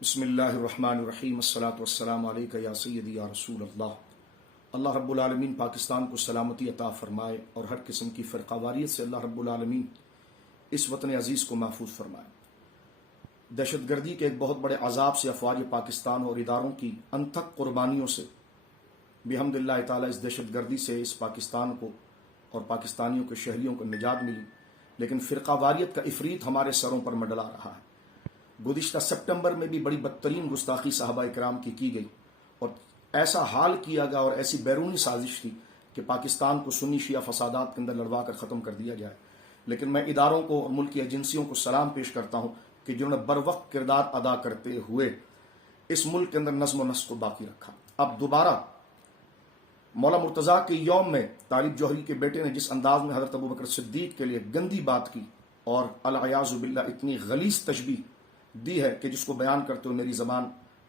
بسم اللہ الرحمن الرحیم الصلاۃ والسلام علیک یا سیدی یا رسول اللہ۔ اللہ رب العالمین پاکستان کو سلامتی عطا فرمائے اور ہر قسم کی فرقہ واریت سے اللہ رب العالمین اس وطن عزیز کو محفوظ فرمائے۔ دہشت گردی کے ایک بہت بڑے عذاب سے افواج پاکستان اور اداروں کی انتھک قربانیوں سے بحمد اللہ تعالیٰ اس دہشت گردی سے اس پاکستان کو اور پاکستانیوں کے شہریوں کو نجات ملی، لیکن فرقہ واریت کا عفریت ہمارے سروں پر منڈلا رہا ہے۔ گزشتہ سپٹمبر میں بھی بڑی بدترین گستاخی صحابہ اکرام کی گئی اور ایسا حال کیا گیا اور ایسی بیرونی سازش تھی کہ پاکستان کو سنی شیعہ فسادات کے اندر لڑوا کر ختم کر دیا جائے۔ لیکن میں اداروں کو اور ملک کی ایجنسیوں کو سلام پیش کرتا ہوں کہ جنہوں نے بروقت کردار ادا کرتے ہوئے اس ملک کے اندر نظم و نسق کو باقی رکھا۔ اب دوبارہ مولا مرتضیٰ کے یوم میں طالب جوہری کے بیٹے نے جس انداز میں حضرت ابوبکر صدیق کے لیے گندی بات کی اور العیاذ باللہ اتنی غلیظ تشبیہ دی ہے کہ جس کو بیان کرتے ہوئے میری زبان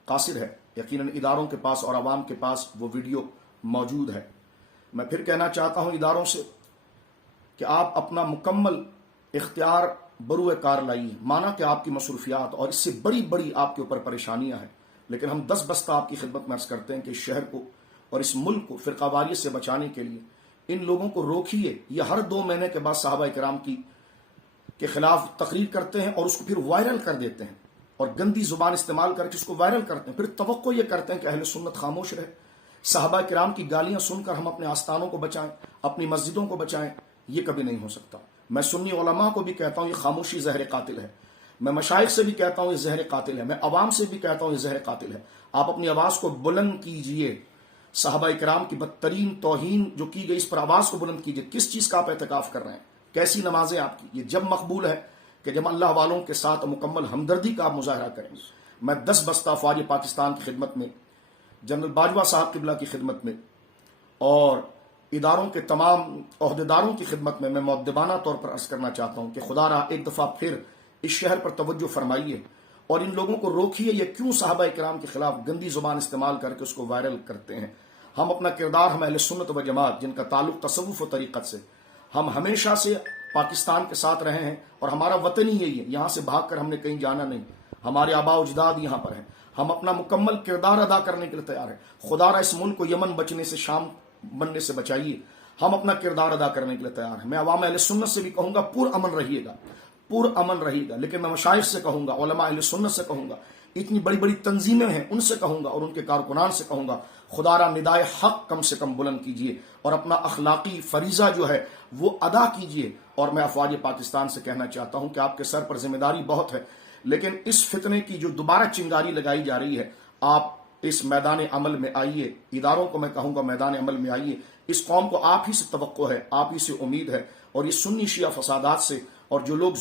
قاصر ہے، یقیناً اداروں کے پاس اور عوام کے پاس وہ ویڈیو موجود ہے۔ میں پھر کہنا چاہتا ہوں اداروں سے کہ آپ اپنا مکمل اختیار بروئے کار لائیے، مانا کہ آپ کی مصروفیات اور اس سے بڑی بڑی آپ کے اوپر پریشانیاں ہیں، لیکن ہم دس بستہ آپ کی خدمت میں عرض کرتے ہیں کہ اس شہر کو اور اس ملک کو فرقہ واریت سے بچانے کے لیے ان لوگوں کو روکیے۔ یہ ہر 2 مہینے کے بعد صحابہ کرام کے خلاف تقریر کرتے ہیں اور اس کو پھر وائرل کر دیتے ہیں اور گندی زبان استعمال کر کے اس کو وائرل کرتے ہیں، پھر توقع یہ کرتے ہیں کہ اہل سنت خاموش رہے۔ صحابہ کرام کی گالیاں سن کر ہم اپنے آستانوں کو بچائیں، اپنی مسجدوں کو بچائیں، یہ کبھی نہیں ہو سکتا۔ میں سنی علماء کو بھی کہتا ہوں یہ خاموشی زہر قاتل ہے، میں مشائخ سے بھی کہتا ہوں یہ زہر قاتل ہے، میں عوام سے بھی کہتا ہوں یہ زہر قاتل ہے۔ آپ اپنی آواز کو بلند کیجئے، صحابہ کرام کی بدترین توہین جو کی گئی اس پر آواز کو بلند کیجئے۔ کس چیز کا آپ اعتکاف کر رہے ہیں؟ کیسی نمازیں آپ کی؟ یہ جب مقبول ہے کہ جب اللہ والوں کے ساتھ مکمل ہمدردی کا آپ مظاہرہ کریں۔ میں 10 بستہ افواج پاکستان کی خدمت میں، جنرل باجوہ صاحب قبلہ کی خدمت میں اور اداروں کے تمام عہدیداروں کی خدمت میں مؤدبانہ طور پر عرض کرنا چاہتا ہوں کہ خدا را ایک دفعہ پھر اس شہر پر توجہ فرمائیے اور ان لوگوں کو روکیے۔ یہ کیوں صحابہ کرام کے خلاف گندی زبان استعمال کر کے اس کو وائرل کرتے ہیں؟ ہم اپنا کردار، ہم اہل سنت و جماعت جن کا تعلق تصوف و طریقت سے، ہم ہمیشہ سے پاکستان کے ساتھ رہے ہیں اور ہمارا وطن ہی یہی ہے، یہاں سے بھاگ کر ہم نے کہیں جانا نہیں، ہمارے آباء و اجداد یہاں پر ہیں، ہم اپنا مکمل کردار ادا کرنے کے لیے تیار ہیں۔ خدا را اس ملک کو یمن بچنے سے، شام بننے سے بچائیے، ہم اپنا کردار ادا کرنے کے لیے تیار ہیں۔ میں عوام اہل سنت سے بھی کہوں گا پرامن رہیے گا، پرامن رہیے گا، لیکن میں مشائخ سے کہوں گا، علماء اہل سنت سے کہوں گا، اتنی بڑی بڑی تنظیمیں ہیں ان سے کہوں گا اور ان کے کارکنان سے کہوں گا خدا را ندائے حق کم سے کم بلند کیجئے اور اپنا اخلاقی فریضہ جو ہے وہ ادا کیجئے۔ اور میں افواج پاکستان سے کہنا چاہتا ہوں کہ آپ کے سر پر ذمہ داری بہت ہے، لیکن اس فتنے کی جو دوبارہ چنگاری لگائی جا رہی ہے، آپ اس میدان عمل میں آئیے۔ اداروں کو میں کہوں گا میدان عمل میں آئیے۔ اس قوم کو آپ ہی سے توقع ہے، آپ ہی سے امید ہے، اور اس سنی شیعہ فسادات سے اور جو لوگ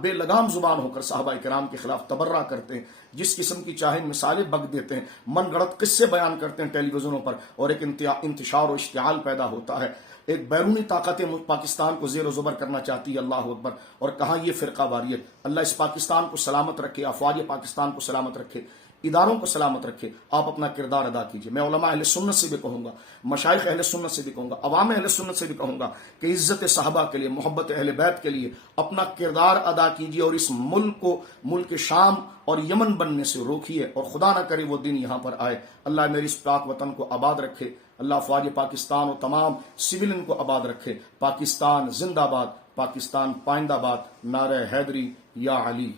بے لگام زبان ہو کر صحابہ کرام کے خلاف تبرہ کرتے ہیں، جس قسم کی چاہے مثالیں بک دیتے ہیں، من گڑت قصے بیان کرتے ہیں ٹیلی ویژنوں پر اور ایک انتشار و اشتعال پیدا ہوتا ہے، ایک بیرونی طاقتیں پاکستان کو زیر و زبر کرنا چاہتی ہے۔ اللہ اکبر! اور کہاں یہ فرقہ واریت! اللہ اس پاکستان کو سلامت رکھے، افواج پاکستان کو سلامت رکھے، اداروں کو سلامت رکھے۔ آپ اپنا کردار ادا کیجئے۔ میں علماء اہل سنت سے بھی کہوں گا، مشائخ اہل سنت سے بھی کہوں گا، عوام اہل سنت سے بھی کہوں گا کہ عزت صحابہ کے لیے، محبت اہل بیت کے لیے اپنا کردار ادا کیجئے اور اس ملک کو ملک شام اور یمن بننے سے روکیے، اور خدا نہ کرے وہ دن یہاں پر آئے۔ اللہ میری اس پاک وطن کو آباد رکھے، اللہ افواج پاکستان اور تمام سویلین کو آباد رکھے۔ پاکستان زندہ باد، پاکستان پائندہ باد، نعرہ حیدری یا علی۔